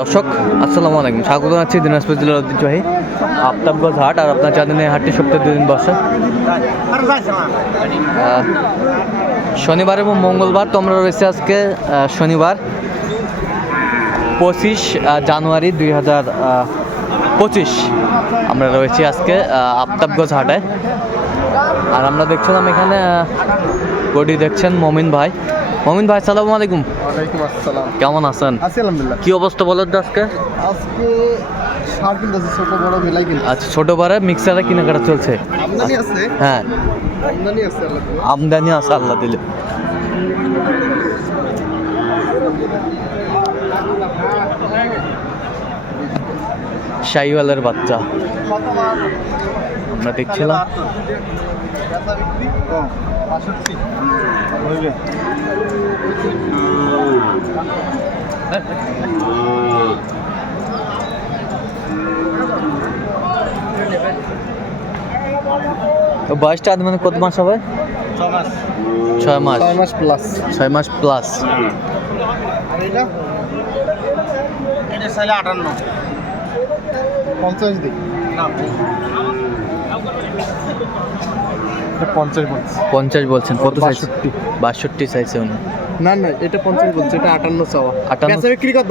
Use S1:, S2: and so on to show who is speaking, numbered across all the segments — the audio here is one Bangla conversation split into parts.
S1: দর্শক, আসসালামু আলাইকুম। স্বাগত জানাচ্ছি দিনাজপুর জেলার ঐতিহ্যবাহী আফতাবগঞ্জ হাট আর আপনার এই হাটটি সপ্তাহে দুদিন বসে। শনিবার এবং মঙ্গলবার তো আমরা রয়েছে আজকে শনিবার পঁচিশ জানুয়ারি দুই হাজার পঁচিশ। আমরা রয়েছি আজকে আফতাবগঞ্জ হাটে। আর আমরা দেখছিলাম এখানে গডি দেখছেন মমিন ভাই। মমিন ভাই সালামু আলাইকুম।
S2: ওয়ালাইকুম আসসালাম।
S1: কেমন আছেন?
S2: আছি আলহামদুলিল্লাহ।
S1: কি অবস্থা বলেন তো আজকে?
S2: আজকে সার ছোট বড় কিনতে
S1: আচ্ছা ছোট বারে মিক্সারে কেনাকাটা চলছে।
S2: আমদানি আছে।
S1: হ্যাঁ।
S2: আমদানি আছে আল্লাহ।
S1: আমদানি আছে আল্লাহ দিলে। শাহিওয়ালের বাচ্চা। আমরা দেখছিলাম।
S2: বেচা বিক্রি কম বাষট্টি হইবে
S1: তো বয়সটা আদ মানে কত মাস হবে? ছয় মাস।
S2: ছয় মাস। প্লাস
S1: ছয় মাস প্লাস
S2: এটা এটা চাইলে আটান্ন। পঞ্চাশ দিন। পঞ্চাশ
S1: বলছেন কত চাইছে
S2: বাষট্টি।
S1: বাষট্টি উনি।
S2: না না এটা পঞ্চাশ বলছে এটা আটান্ন চাওয়া।
S1: 58
S2: বিক্রি কত?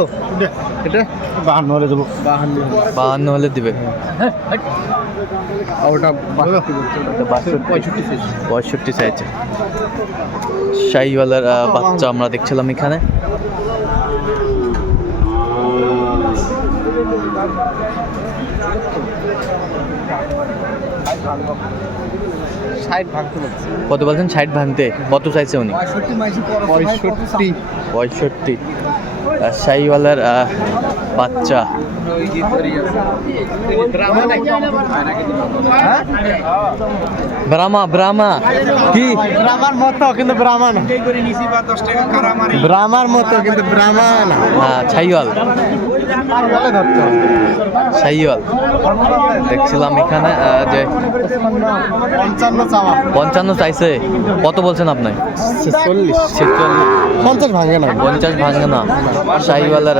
S2: এটা? বাহান্ন হলে দেবো। বাহান্ন।
S1: বাহান্ন হলে দিবে।
S2: ওটা। পঁয়ষট্টি
S1: চাইছে শাহিওয়ালার বাচ্চা আমরা দেখছিলাম এখানে
S2: ষাট ভাঙতে বলছে
S1: কত বলছেন? ষাট ভাঙতে। কত চাইছে উনি?
S2: পঁয়ষট্টি
S1: পঁয়ষট্টি। আর শাহিওয়ালার বাচ্চা। ব্রাহ্মা ব্রাহ্মা। কি?
S2: ব্রাহ্মার মতো কিন্তু ব্রাহ্মণ। ব্রাহ্মার মতো কিন্তু
S1: হ্যাঁ ছাইওয়াল।
S2: বলে ধরতে হবে।
S1: শাহিওয়াল দেখছিলাম এখানে যে
S2: পঞ্চান্ন
S1: চাইছে। কত বলছেন আপনি? ছেচল্লিশ।
S2: পঞ্চাশ ভাঙে না।
S1: পঞ্চাশ ভাঙে না। শাহিওয়ালার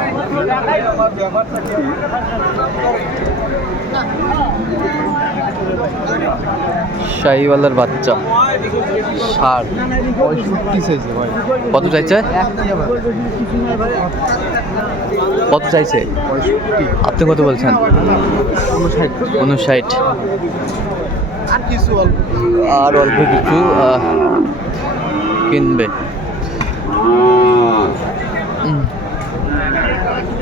S1: শাহিওয়ালার বাচ্চা। ষাট।
S2: পঁয়ষট্টি চাইছে ভাই।
S1: কত চাইছে? কত চাইছে? আপনি কত বলছেন?
S2: উনষাট। আর অল্প।
S1: কিছু কিনবে উম,
S2: ভাই পার্সেন্ট উঠে সেই পার্সেন্ট
S1: সেই পার্সেন্ট
S2: হ্যাঁ দেওয়া বাজে দেওয়া বাজে লট কত জোড়া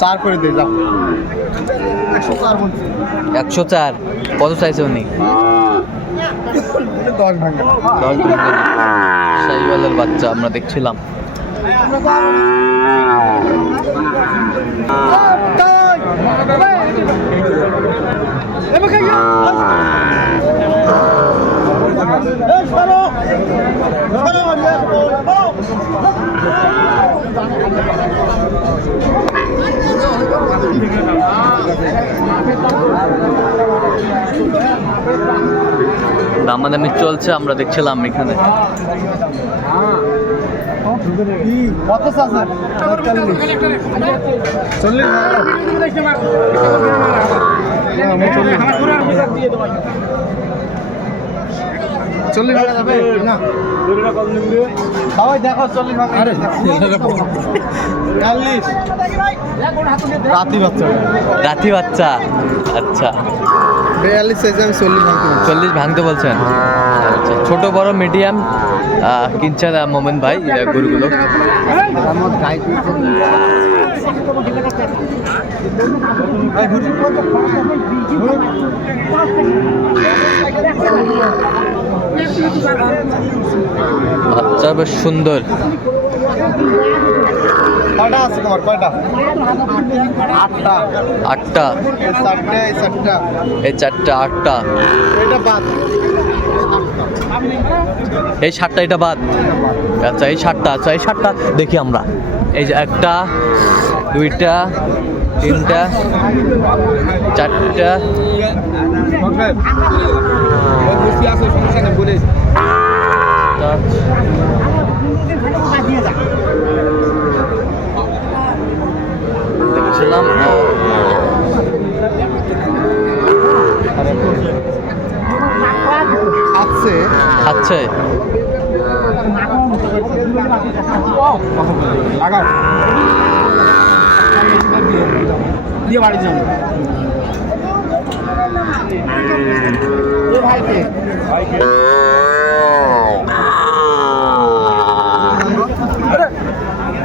S2: চার করে দিয়ে যাও। একশো চার।
S1: কত চাইছে উনি?
S2: দশ ভাঙা।
S1: বাচ্চা আমরা দেখছিলাম। দামাদামি চলছে আমরা দেখছিলাম এখানে।
S2: চল্লিশ চল্লিশ যাবে না দেখো চল্লিশ। রাতি বাচ্চা।
S1: রাতি বাচ্চা। আচ্ছা।
S2: বিয়াল্লিশ সাইজে আমি চল্লিশ ভাঙতে
S1: চল্লিশ ভাঙতে বলছেন? আচ্ছা ছোট, বড় মিডিয়াম কিনছেন মোমেন ভাই গরুগুলো? আচ্ছা বেশ সুন্দর।
S2: কয়টা আছে তোমার? কয়টা? আটটা।
S1: আটটা।
S2: এই চারটে এই চারটা।
S1: এই চারটা আটটা।
S2: এটা বাদ।
S1: এই সাতটা এটা বাদ। আচ্ছা এই সাতটা আচ্ছা এই সাতটা দেখি আমরা। এই যে একটা দুইটা তিনটা চারটা। চার,
S2: আছে
S1: খাচ্ছে।
S2: দিয়ে বাড়ি যাব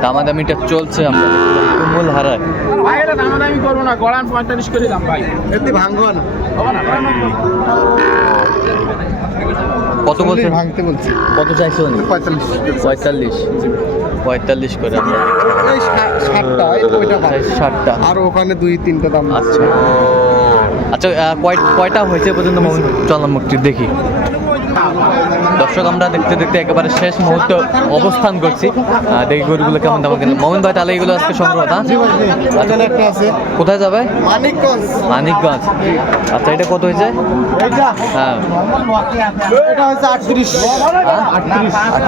S1: দামাদামিটা চলছে আমরা। তুমুল হারায়।
S3: এটা দামাদামি করব না গড়ান পঁয়তাল্লিশ করে দাম ভাই।
S2: এতে ভাঙবো না
S1: কত বলছেন?
S2: ভাঙতে বলছি।
S1: কত চাইছো উনি?
S2: পঁয়তাল্লিশ।
S1: পঁয়তাল্লিশ। পঁয়তাল্লিশ করে
S2: ষাটটা ওইটা
S1: ষাটটা।
S2: আর ওখানে দুই তিনটা দাম
S1: আচ্ছা। আচ্ছা কয় কয়টা হয়েছে পর্যন্ত একটু দেখি। দর্শক, আমরা দেখতে দেখতে একেবারে শেষ মুহূর্তে অবস্থান করছি। দেখি গরুগুলো কেমন দাম কিনে। মোহন ভাই, তাহলে এগুলো আজকে সংগ্রহ, না?
S2: আছে
S1: কোথায় যাবে?
S2: মানিকগঞ্জ।
S1: মানিকগঞ্জ আচ্ছা এটা কত হয়েছে? হ্যাঁ।
S2: আটত্রিশ।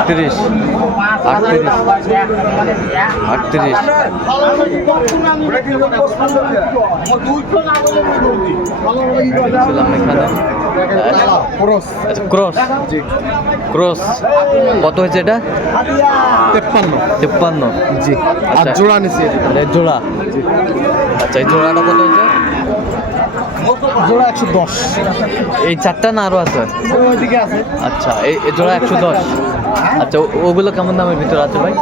S1: আটত্রিশ। আটত্রিশ। আটত্রিশ আটত্রিশ ছিলাম এখানে। আচ্ছা ক্রস। ক্রস? কত হয়েছে এটা?
S2: তেপ্পান্ন।
S1: তেপ্পান্ন?
S2: জি।
S1: আচ্ছা।
S2: জোড়া নিছি
S1: এই জোড়া? আচ্ছা এই জোড়াটা কত হয়েছে?
S2: জোড়া একশো দশ।
S1: এই চারটা না আরও আছে? আচ্ছা এই জোড়া একশো দশ। আচ্ছা ওগুলো কেমন দামের ভিতরে আছে ভাই?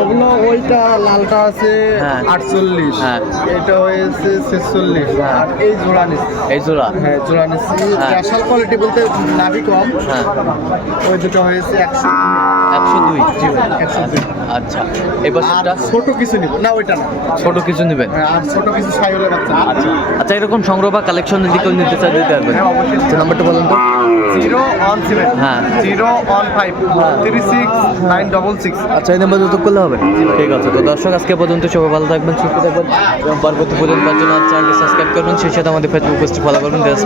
S2: ওগুলো ওইটা লালটা আছে
S1: হ্যাঁ।
S2: আটচল্লিশ
S1: হ্যাঁ।
S2: এটা হয়েছে ছেচল্লিশ
S1: হ্যাঁ।
S2: আর এই জোড়া নিচ্ছি।
S1: এই জোড়া?
S2: হ্যাঁ জোড়া নিচ্ছি। স্পেশাল কোয়ালিটি বলতে নাভি কম।
S1: হ্যাঁ।
S2: ওই দুটো হয়েছে একশো
S1: একশো দুই।
S2: একশো দুই।
S1: আচ্ছা এই
S2: ছোট কিছু নিব। না ওইটা না।
S1: ছোট কিছু নেবেন?
S2: হ্যাঁ, আর ছোট কিছু সাইওয়ালের বাচ্চা।
S1: আচ্ছা আচ্ছা এরকম সংগ্রহ বা কালেকশন যদি কেউ নিতে চায় দিতে পারবেন।
S2: হ্যাঁ, অবশ্যই।
S1: নাম্বারটা বলুন তো।
S2: Zero one seven.
S1: হ্যাঁ।
S2: Zero one five. Three six nine double six.
S1: আচ্ছা এই নাম্বার যত করলে হবে? ঠিক আছে তো দর্শক আজকে পর্যন্ত সবাই ভালো থাকবেন সুস্থ থাকবেন। এবং পরবর্তী পর্যন্ত চ্যানেলটি সাবস্ক্রাইব করবেন। সেই সাথে আমাদের ফেসবুক পেজটি ফলো করবেন। দেশ